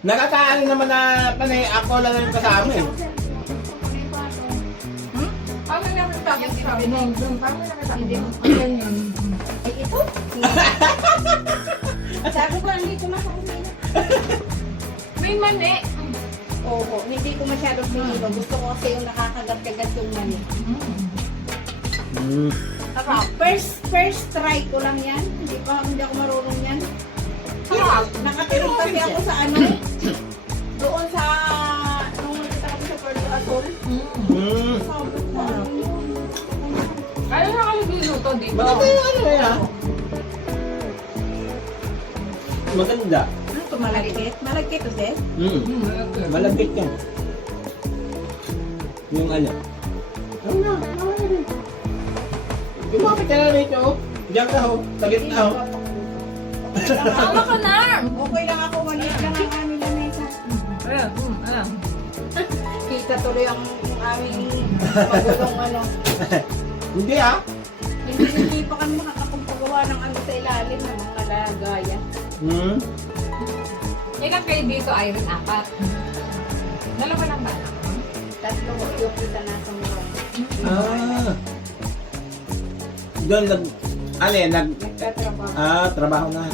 Nakakaano naman na panay ako lang yung kasama eh. Paano naman tapos sabi mo? Paano naman sabi mo? Ay, ito. Sabi ko, andito na sa kusina. May mani. Oo, hindi ko masyadong pinilo. Gusto ko kasi yung nakakagat-kagat yung mani. First try ko lang yan. Hindi ako marunong yan. Nakatinig kasi ako sa ano, doon sa, nung nakita kami sa Puerto Azul. Sabi ko, ano yun? Ano na kami biluto, di ba? Maganda yung ano yan. Maganda. Ano ito, malagkit? Malagkit ito, Des? Malagkit yan. Yung ano. Ano na? Lumapit ka na rito. Diyan ka ho. Tagit na ho. Tama ka na! Okay lang ako, maliit lang ang aming lamesa. Ayan. Kita tuloy ang aming magulong ano. Hindi ah. Hindi pa kami makakapagpagawa ng ano sa ilalim ng mga kalagayan. Ilan kayo dito, Irene? 4. Dalawa lang ba? Tatlo ko yung kita nasa mura. Doon ano yan, Nagtatrabaho. trabaho na.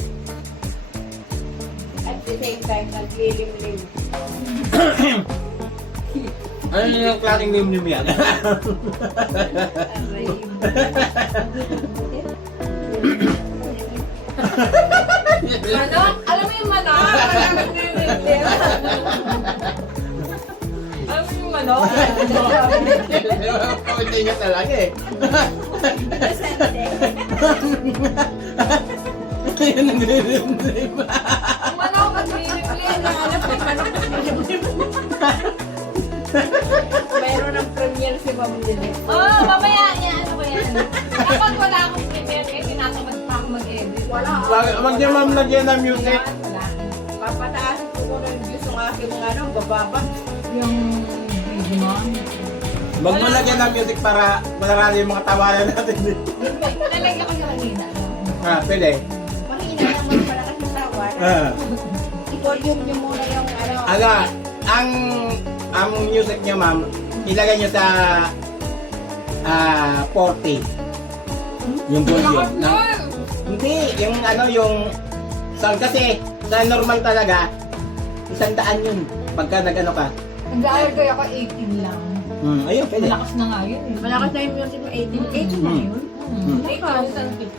At the same time, naglilim-lim. Ano yung klaseng lim-lim yan? Aray. Manok? Alam mo yung manok? Alam mo yung manok? Hindi niya talaga eh. Yan ang lim-lim. Ang manok maglilimlim. Alam ko, manok naglilim-lim. Mayroon ng premiere si Ma'am Lili. Oh, mamaya niya. Ano ba yan? Kapag wala akong premiere, eh, tinatamad pa ako mag-edit. Wala. Wag niya ma'am lagyan ng music. Wala. Papataasin ko ko ng views ng aking ano, bababa. Yung video mo. Wag mo lagyan ng music para malarali yung mga tawanan natin. Nalagyan ko yung kanina. Pwede. Mahina lang magpalakas ng tawar. I-volume niyo muna yung ano. Ano, ang music niya ma'am, ilagay niyo sa 40. Yung volume. Hindi, yung ano, yung sound kasi sa normal talaga, 100 yun. Pagka nag-ano ka. Nag-aargay ako 18 lang. Ayun, pwede. Malakas na nga yun. Malakas na yung music mo, 18 na yun. Ikaw,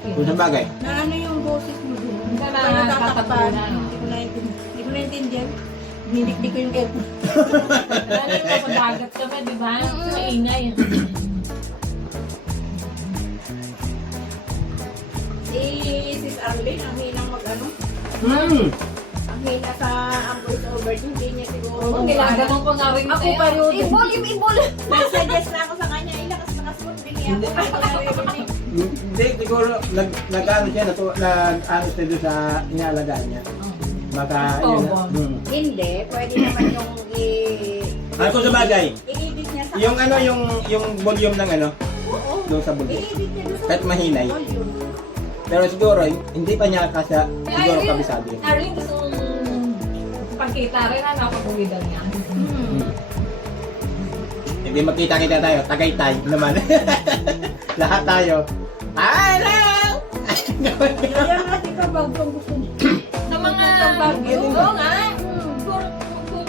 Kung sa bagay. Na ano yung boses mo dun? Hindi na Paano natatakpan. tatakpan? Hindi ko naintindihan. Dinikdik ko yung aircon. Ano yung kapadagat ka ba, di ba? Sa ingay. Si Sis Arlene, ang hinang mag-ano. Hmm. Ang hina sa ang voice over, hindi niya siguro. Oo, nilaganong ko nga rin. Ako pa yun. Ibol! Nag-suggest na ako sa kanya, lakas-lakas mo, binigyan ako. Hindi, siguro nag-ano siya, nag-ano siya doon sa inaalagaan niya. Maka, yun na. Hindi, pwede naman yung Kung sa bagay, i-edit niya sa yung ano, yung volume ng ano, Oo. doon sa volume. I-edit niya doon sa Kahit mahinay. volume. Pero siguro, hindi pa niya kasya, siguro kabisado yun. Arlene, gusto mong pagkita rin na napag-uwi daw niya. Hindi magkita-kita tayo, Tagaytay naman. Lahat tayo. Hello! Kaya nga, di ka bagong gusto niya. Sa mga Bagyo. Oo nga. Tour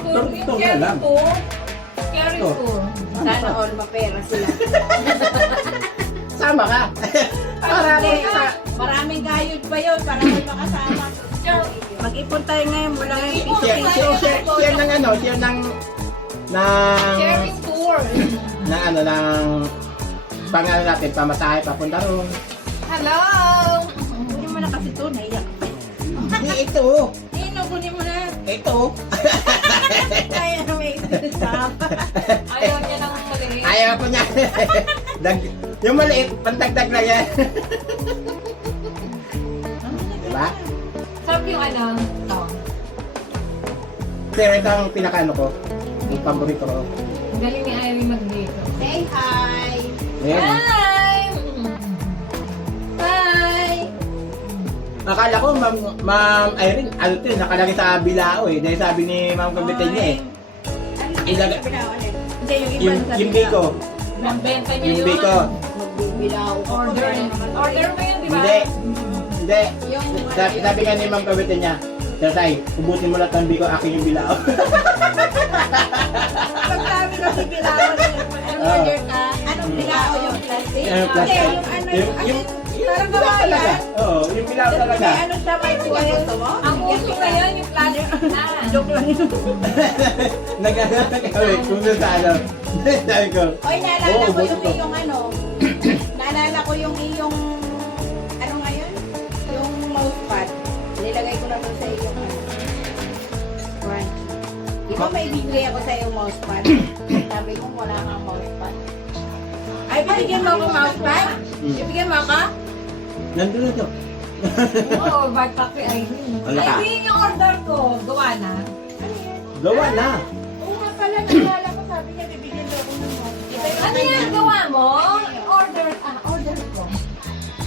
Yung na carry lang. tour. Carry Tour. tour. Sana all mapera sila. Sama ka. Maraming gayod pa yun para may makasama. Mag-ipon tayo ngayon, wala ngayong Share ng ano, share ng Sharing tour. pangalan natin, pamasahe, papunta ron. Hello! Kunin mo na kasi ito, naiyak. Hindi, ito. Kunin mo na. Ito. Kaya na may stop. Ayaw niya nang maliit. Ayaw ko niya. Yung maliit, pantagdag lang yan. Diba? Sarap yung ano, ito. Pero ito ang pinaka-ano ko. Yung paborito ko. Ang galing ni Irene mag-dito. Say hi. Ayan. Hi! Hi. Akala ko, Ma'am Irene, ano to, nakalagay sa bilao eh. Dahil sabi ni Ma'am Kapitan niya eh. Ilaga- Hindi, Yung biko. Nang 20 Yung milyon. biko. Magbibilao ko. Order. Order mo yun, di ba? Hindi. Hindi. Yung Sabi nga ni Ma'am Kapitan niya, Tatay, ubusin mo lahat ng biko, akin yung bilao. pagsabi ko si bilao, anong order ka? Anong bilao yung plastic? Yung plastic. Hindi, yung ano, Yung parang bilao gawa talaga. yan. Oo, yung bilao talaga. May ano siya, may gusto mo? Ang uso ngayon, yung plastic na. Joke lang yun. Nag-wait, kung doon sa ano. Sabi ko, Oy, naalala Oo, ko yung gusto. iyong ano. Naalala ko yung iyong ano ngayon? Yung mousepad. Nilagay ko na doon sa iyong ano. Crunchy. Di ba may bibigay ako sa iyong mousepad? Sabi ko wala kang mousepad. Ay, bibigyan mo ako mousepad? Bibigyan mo ako? nandun na to. Oo, backpack kay Irene. Wala ka. Ay, yung order ko, gawa na. Ano yan? Gawa na. Oo nga pala, naalala ko. Sabi niya, bibigyan daw ako ng mousepad. Ano yan, gawa mo? Order, order ko.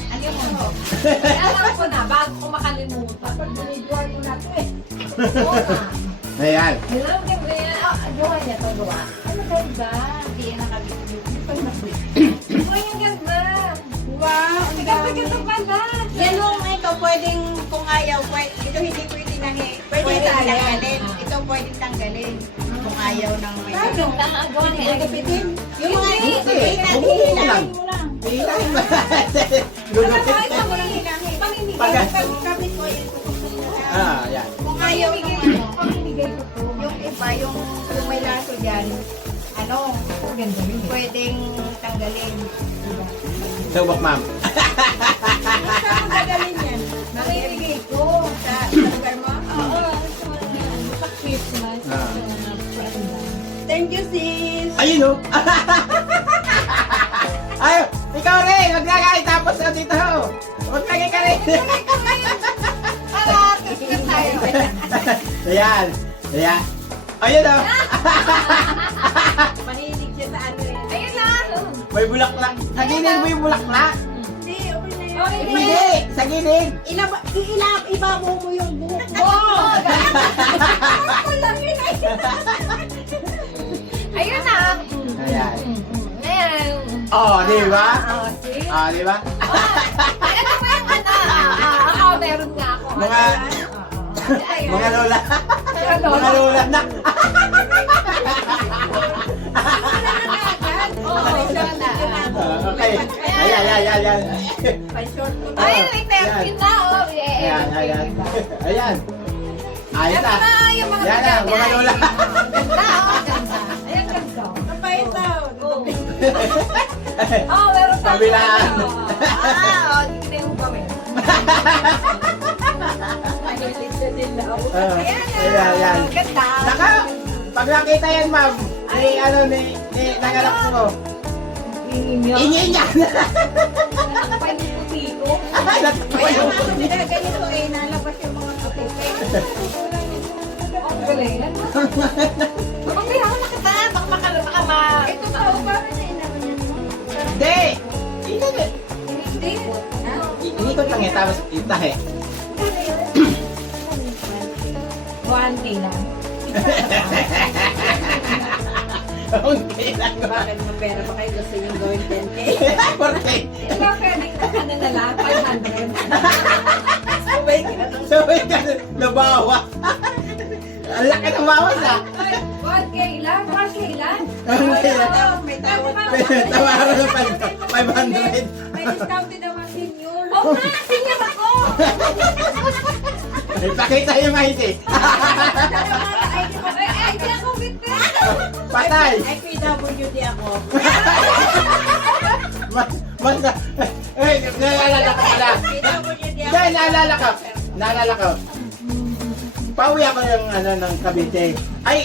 Ano yung order? Ay, alam ko na, bago ko makalimutan. Pag binigyan mo na ito eh. Oo nga. Ayan. Alam ko ba yan? Gawa niya to, gawa. Ano ganda? Hindi yan nakabibigyan. Oh, yung ganda. Wow, ang Ganda dami. ka pala. Yan yung ito, pwedeng kung ayaw, ito hindi pwede na pwede tanggalin. Ito pwedeng tanggalin. Kung ayaw ng may Ano? Gawa ni Irene. gupitin. Yung mga Hindi. gupitin, Bubuo mo lang. hihilahin mo lang. Hihilahin mo. Ano Gugupit. ba? Ito mo lang Hihilahin. Paninigay. Pagkabit ko, yung gupitin mo lang. Ah, yan. Kung ayaw ng Paninigay ano, ko. Paninigay ko to. yung iba, yung may laso dyan, ano, Ang ganda yun eh. pwedeng tanggalin. Diba? Subok, ma'am. Saan mo gagalin yan? Naninigay ko. Sa lugar mo? Oo. Sa Christmas. Ah. Thank you, sis. Ayun, oh. Ay, ikaw rin. Maglagay. Tapos na dito. Maglagay ka rin. Para, Christmas tayo. Ayan. Ayan. Ayun, oh. Manilig siya sa ano eh. Ayun na. May bulaklak. Sa gilid mo yung bulaklak. Hindi, okay na yun. Okay. Hindi. Sa gilid. Ibabaw mo yung buhok mo. Oo. Ako lang yun ay. Ayun na. Ayan. Ayan. Oh, di ba? Oh, see? Ah, di ba? Ay, ano ba yung ano? Ako, meron nga ako. Mga- Ayun. Mga lola. Mga Mga lola. lola na. Oo, lola. Okay. Ayan, ayan, ayan. Pa-short ko. Ayun, may terpin na. Oh, Ayan, ayan. Ayan. Ayos Ito na. na yung mga Yan na, mga lola. Ganda, oh, ganda. Ayan, ganda. Kapay ito. Oh, meron pa. Kabilaan. Oh, hindi mo gawin. Ayan, ayan. Ganda. Naka, pag nakita yan, ma'am, ni, ano, ni nanganak ko. Ingay niya. Nakapay mo puti ko. Kaya nga ako ganito eh, nalabas yung mga kaputi. Ang galing. Okay, ako nakita. Baka baka Ito pa, parang na inaman yan mo. Hindi. Hindi. Hindi. Inikot lang eh, tapos itahe. 1K lang. Okay lang. Bakit mga pera pa kayo gusto yung gawin 10K? Porque, Diba pwedeng ano na lang, 500. Sabay ka na lang. sabay ka nabawas. Ang laki ng bawas ah. 1K lang? 1K lang? Okay lang. May tawad pa. Tawaran ng 500. May discounted naman senior. Oo nga, senior ako! Ipakita yung ID. Ay, di ako bitin! Patay. Ay, PWD ako. Mas na. Eh, naalala ko pala. PWD ako. Dahil naalala ko. Naalala ko. Pauwi ako ng, ano, ng Cavite. Ay,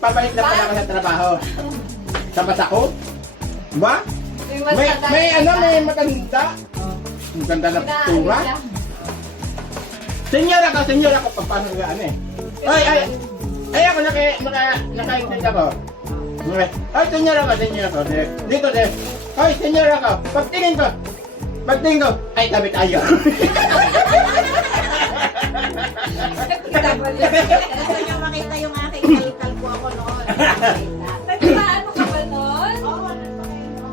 pabalik na pala ako sa trabaho. Tapos ako. Ba? May maganda. Ang ganda na tura. Senyora ko, papasok ka ano eh. Ay, ako naka-intend ako. Ay, senyora ko. Dito. Ay, senyora ko. Pagtingin ko. Pagtingin ko, ay tabi tayo. Gusto niyo makita yung aking kalkalbo ako noon. Nagpaano ka ba nun? Oo, nagpakain ako.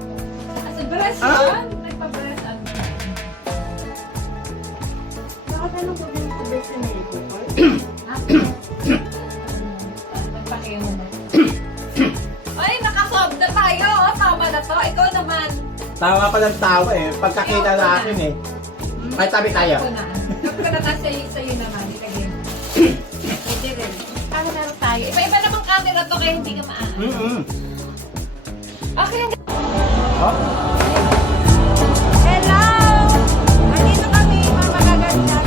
Sa breast Ah? yun? Nagpa-breast ano? Nakatanong ko din sa best na ito. Nagpakiyo mo na. Ay, nakasob na tayo. Oh, tama na to. Ikaw naman. Tawa ko ng tawa eh. Pagkakita sa akin eh. Ay tabi tayo. Ako na. Kapag ka na sa'yo naman. Ilagay mo. Pwede rin. Kaya meron tayo. Iba-iba namang camera to kaya hindi ka maan. Okay. Oh. Hello! Andito kami, mga magaganda.